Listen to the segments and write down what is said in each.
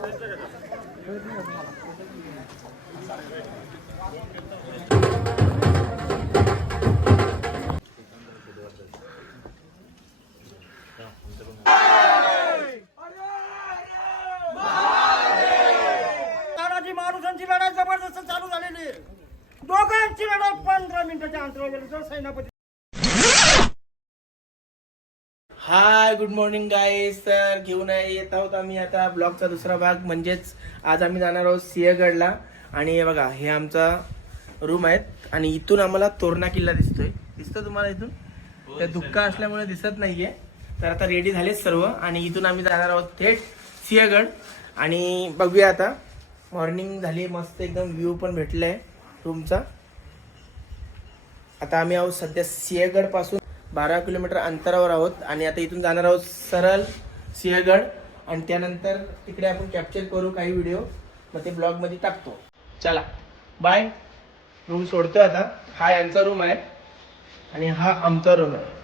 Thank you. Hi good morning guys तर घेऊन आहे येत आहोत आम्ही आता ब्लॉगचा दुसरा भाग. म्हणजेच आज आम्ही जाणार आहोत सिंहगडला. आणि हे बघा हे आमचा रूम आहेत. आणि इथून आम्हाला तोरणा किल्ला दिसतोय. दिसतो तुम्हाला इथून? त्या धुक्का असल्यामुळे दिसत नाहीये. तर आता रेडी झालेत सर्व. आणि इथून आम्ही जाणार आहोत थेट सिंहगड. आणि बघूया आता. मॉर्निंग झाली मस्त एकदम व्ह्यू पण भेटलाय रूमचा आता आम्ही आहोत सध्या सिंहगडपासून बारा किलोमीटर अंतरावर आहोत आणि आता इथून जाणार आहोत सरळ सिंहगड. आणि त्यानंतर तिकडे आपण कॅप्चर करू काही व्हिडिओ मग ते ब्लॉगमध्ये टाकतो. चला. बाय रूम सोडतो आता. हा यांचा रूम आहे. आणि हा आमचा रूम आहे.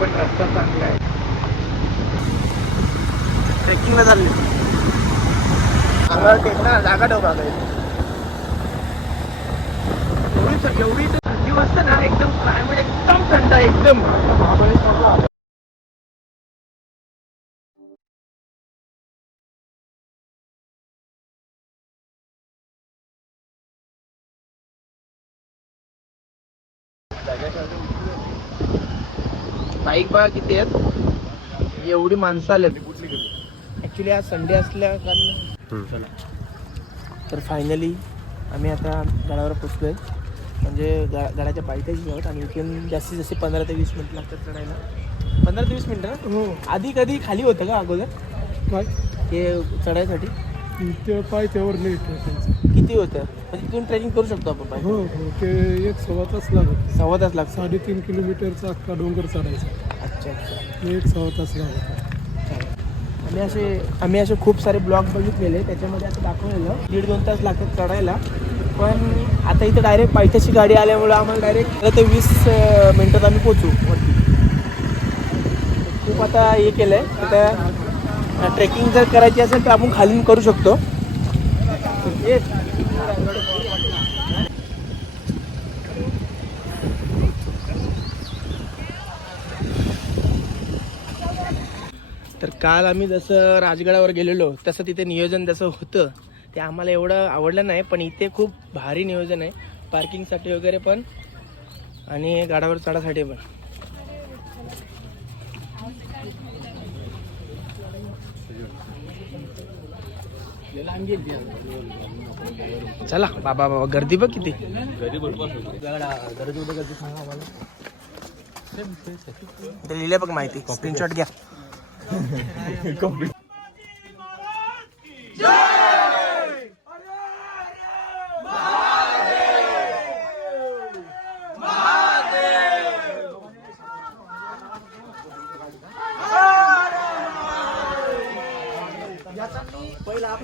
पण रस्ता चांगला आहे. ट्रेकिंगला चालले. अंगावर टेकणार जागा ठेवा एवढी एवढी थंडी वाजते ना एकदम क्लायमेट एकदम थंड एकदम. बाईक बघा किती आहेत. एवढी माणसं आलेत. ऍक्च्युली आज संडे असल्या कारण चला. तर फायनली आम्ही आता गडावर पोचलोय म्हणजे गा गडाच्या पायथ्याशी आहोत आणि इथून जास्तीत जास्त पंधरा ते वीस मिनिट लागतात चढायला. पंधरा ते वीस मिनिटं ना? हो. आधी कधी खाली होतं का अगोदर? काय हे चढायसाठी. ते पाय त्यावर नाही त्यांचं किती होतं म्हणजे तिथून ट्रेकिंग करू शकतो आपण हो हो ते एक सव्वा तास लागत सव्वा तास लागतो साडेतीन किलोमीटरचा अख्खा डोंगर चढायचा. अच्छा अच्छा. एक सव्वा तास लागत आम्ही असे आम्ही असे खूप सारे ब्लॉग बघितलेले त्याच्यामध्ये असं दाखवलेलं दीड दोन तास लागतात चढायला. पण आता इथे डायरेक्ट पायथ्याची गाडी आल्यामुळं आम्हाला डायरेक्ट ते वीस अं, मिनिटात आम्ही पोचू वरती. खूप आता हे केलं आहे आता ट्रेकिंग जर करायची असेल तर आपण खाली करू शकतो. तर काल आम्ही जसं राजगडावर गेलेलो तसं तिथे नियोजन जसं होतं ते आम्हाला एवढं आवडलं नाही पण इथे खूप भारी नियोजन आहे. पार्किंगसाठी वगैरे पण आणि गाडावर चढासाठी पण. चला बाबा बाबा गर्दी बघ किती. ते बघ माहिती स्क्रीनशॉट घ्या.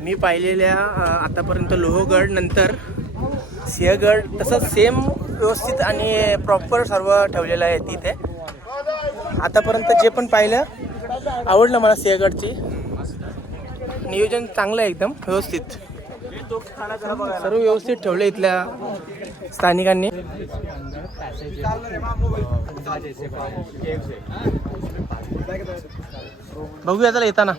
मी पाहिलेल्या आतापर्यंत लोहगड नंतर सिंहगड तसंच सेम व्यवस्थित आणि प्रॉपर सर्व ठेवलेलं आहे तिथे. आतापर्यंत जे पण पाहिलं आवडलं मला सिंहगडची. नियोजन चांगलं आहे एकदम व्यवस्थित. सर्व व्यवस्थित ठेवले इथल्या स्थानिकांनी. बघूया चला येताना.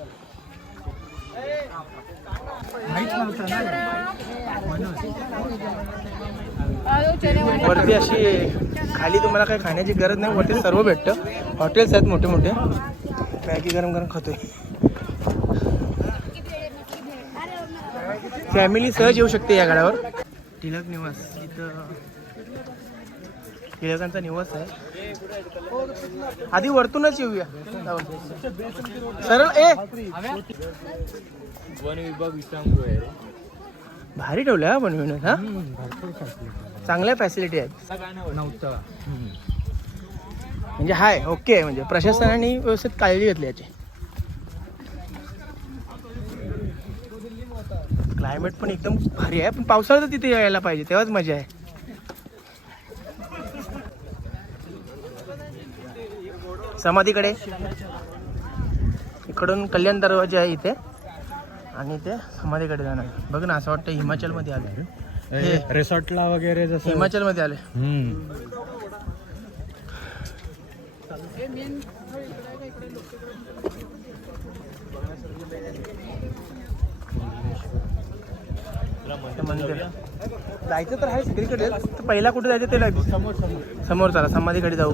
वरती अशी खाली तुम्हाला काही खाण्याची गरज नाही वरती सर्व भेटतं. हॉटेल्स आहेत मोठे मोठे. मॅगी गरम गरम खातोय. फॅमिली सहज येऊ शकते या गाड्यावर. टिळक निवास. इथं टिळकांचा निवास आहे. आधी वरतूनच येऊया. सरळ ए! वन विभाग विश्रामगृह आहे भारी ठेवलं हा बनवून हा? चांगल्या फॅसिलिटी आहेत. नव्हतं. म्हणजे हाय ओके म्हणजे प्रशासनाने व्यवस्थित काळजी घेतली याची. क्लायमेट पण एकदम भारी आहे पण पावसाळ्यात तिथे यायला पाहिजे तेव्हाच मजा आहे. समाधीकडे. इकडून कल्याण दरवाजा आहे इथे. आणि ते समाधीकडे जाणार. बघ ना असं वाटतं हिमाचलमध्ये आलं हे रिसॉर्टला वगैरे जसं हिमाचलमध्ये आले मंदिर. जायचं तर आहे सगळीकडे. पहिला कुठे जायचं ते समोर. समोर चला समाधीकडे जाऊ.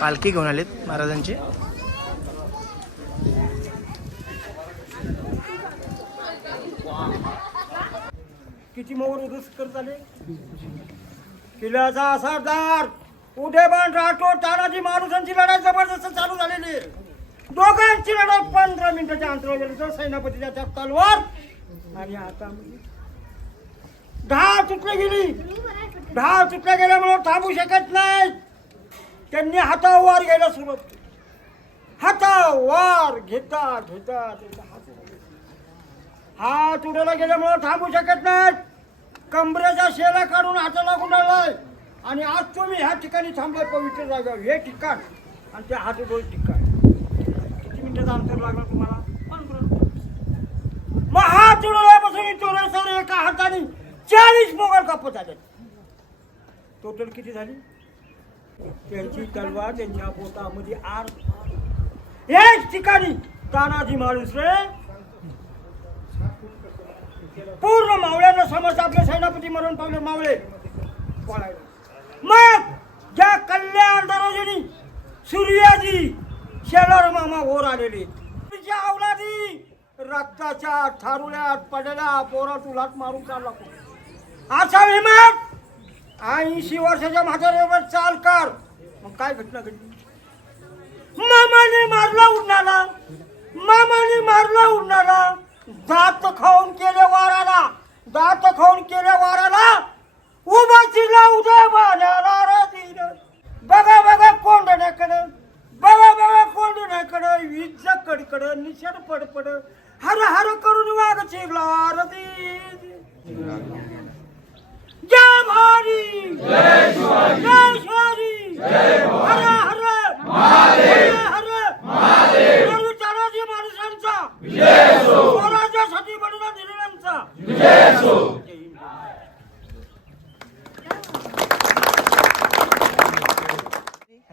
पालखी घेऊन आलेत महाराजांची. किती मोर उदस करत आले? किल्ल्याचा सरदार उदयबान राठोड तानाजी महाराजांची लढाई जबरदस्त चालू झालेली आहे. दोघांची लढाई पंधरा मिनिटाच्या अंतरावर सेनापतीच्या त्या तलवार आणि आता दहा तुटले गेली. दहा तुटल्या गेल्यामुळे थांबू शकत नाही त्यांनी हातावर घ्यायला सुरुवात केली. हातावर घेता घेता घेता हात हात उडायला गेल्यामुळे थांबू शकत नाहीत. कमरेचा शेला काढून हाताला गुंडाळलाय. आणि आज तुम्ही ह्या ठिकाणी थांबलाय पवित्र जागा. हे ठिकाण. आणि ते हात उडवलं ठिकाण. किती मिनिटाचा अंतर लागला तुम्हाला? मग हात उडवल्यापासून चोरे सर एका हाताने चाळीस मोगल कापत आले टोटल किती झाली? त्यांची तलवार त्यांच्या पोटामध्ये आर याच ठिकाणी तानाजी माणूस रे. पूर्ण मावळ्यांना समज आपले सेनापती मरण पावले मावळे. मग ज्या कल्याण दरोजिनी सूर्याजी शेलार मामा वर आलेले. तिच्या अवलादी रक्ताच्या थारुल्यात पडल्या पोरात उलाट मारून चालला असा हिमत ऐंशी वर्षाच्या म्हाताऱ्यावर चाल कर. मग काय घटना घडली? मामाने मारला उडणारा मामाने मारला उडणारा दात खाऊन केले वाराला दात खाऊन केले वाराला उभा चिरला उदय बाण्याला राधीन बघा बघा कोंडण्याकडं. बघा बघा कोंडण्याकडं. वीज कडकडं निशड पडपड. हर हर करून वाघ चिरला रदी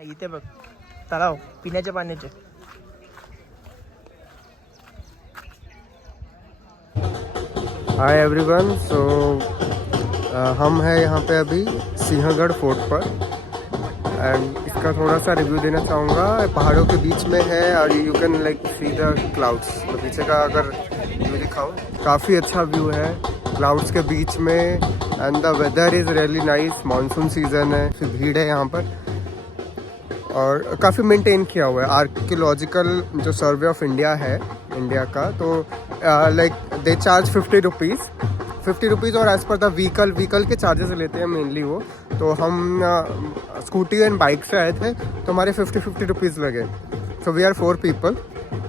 इथे बघ. तलाव पिण्याच्या पाण्याचे. हाय एवरीवन सो हम हैं यहाँ पे अभी सिंहगढ़ फोर्ट पर। एंड इसका थोड़ा सा रिव्यू देना चाहूँगा। पहाड़ों के बीच में है और you can like see the clouds तो पीछे का अगर व्यू दिखाऊँ, काफ़ी अच्छा व्यू है। क्लाउड्स के बीच में and the weather is really nice monsoon season है, फिर भीड़ है यहाँ पर। और काफ़ी मेंटेन किया हुआ है। आर्कियोलॉजिकल जो सर्वे ऑफ़ इंडिया है इंडिया का तो like they charge fifty rupees fifty rupees और as per the vehicle vehicle K charges लेते हैं मेनली वो। तो हम स्कूटी एंड बाइक से आए थे तो हमारे फिफ्टी फिफ्टी रुपीज़ लगे। So we are four people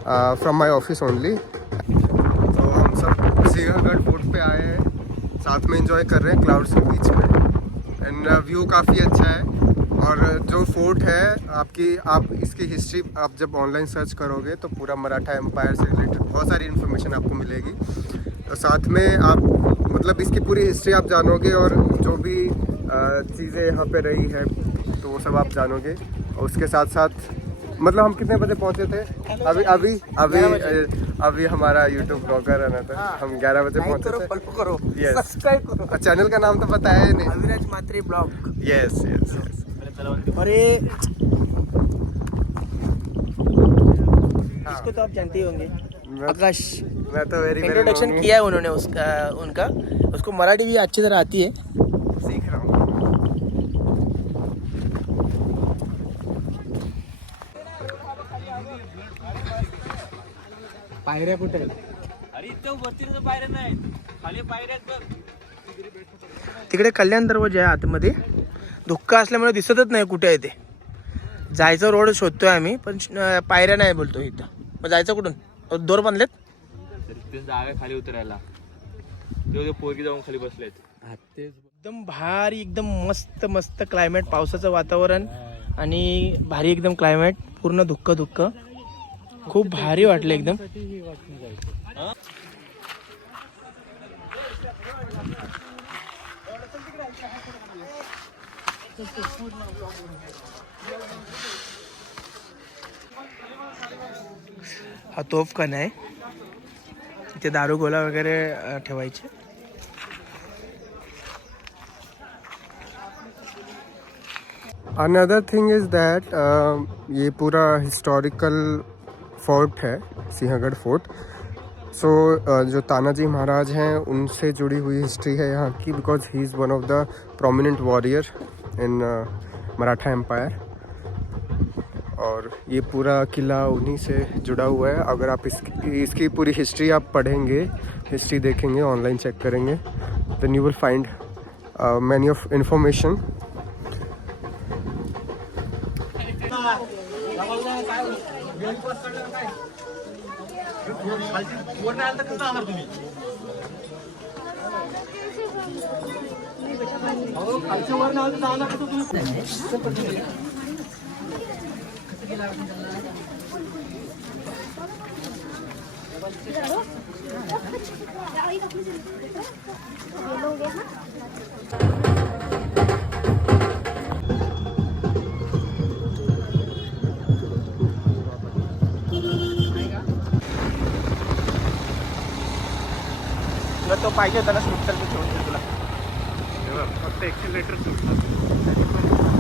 from my office only तो हम सब सिंहगढ़ फोर्ट पे आए हैं। साथ में एंजॉय कर रहे हैं क्लाउड्स के बीच में। एंड व्यू काफ़ी अच्छा है। और जो फोर्ट है, आपकी, आप इसकी हिस्ट्री आप जब ऑनलाइन सर्च करोगे तो पूरा मराठा एम्पायर से रिलेटेड बहुत सारी इन्फॉर्मेशन आपको मिलेगी। तो साथ में आप मतलब इसकी पूरी हिस्ट्री आप जानोगे और जो भी चीज़ें यहाँ पे रही है तो वो सब आप जानोगे। और उसके साथ साथ मतलब हम कितने बजे पहुँचे थे? अभी अभी अभी अभी हमारा यूट्यूब ब्लॉगर है ना तो हम 11 बजे पहुँचे थे। करो. सब्सक्राइब करो। चैनल का नाम तो बताया ही नहीं। Aviraj Mhatre blog. Yes yes yes अरे इसको तो आप जानते ही होंगे। आकाश। मैं तो वेरी इंट्रोडक्शन किया है उन्होंने उसका उनका। उसको मराठी भी अच्छी तरह आती है। सीख रहा हूँ। पायऱ्या कुठे तिकडे कल्याण दरवाजा आहे आतमध्ये. धुक्का असल्यामुळे दिसतच नाही कुठे आहे ते. जायचं रोड शोधतोय आम्ही पण पायऱ्या नाही बोलतो इथं. मग जायचं कुठून? दोर बांधलेत? ते जागा खाली उतरायला. तेव्हा ते पोरगी जाऊन खाली बसलेत. तेच. एकदम भारी एकदम मस्त मस्त क्लायमेट पावसाचं वातावरण आणि भारी एकदम क्लायमेट पूर्ण धुक्क धुक्क. खूप भारी वाटलं एकदम. हा तोफखाना आहे. इथे दारू गोला वगैरे ठेवायचे अनदर थिंग इज़ दैट ये पूरा हिस्टोरिकल फोर्ट है सिंहगढ़ फोर्ट सो जो तानाजी महाराज हैं उनसे जुड़ी हुई हिस्ट्री है यहाँ की because he is one of the prominent warrior in Maratha empire और ये पूरा किला उन्हीं से जुड़ा हुआ है। अगर आप इसकी इसकी पूरी हिस्ट्री आप पढ़ेंगे हिस्ट्री देखेंगे ऑनलाइन चेक करेंगे then you will find many of information तुला तो पाहिजे होता ना स्लिप्टर मी तुला. फक्त एक्सिलेटर मस्त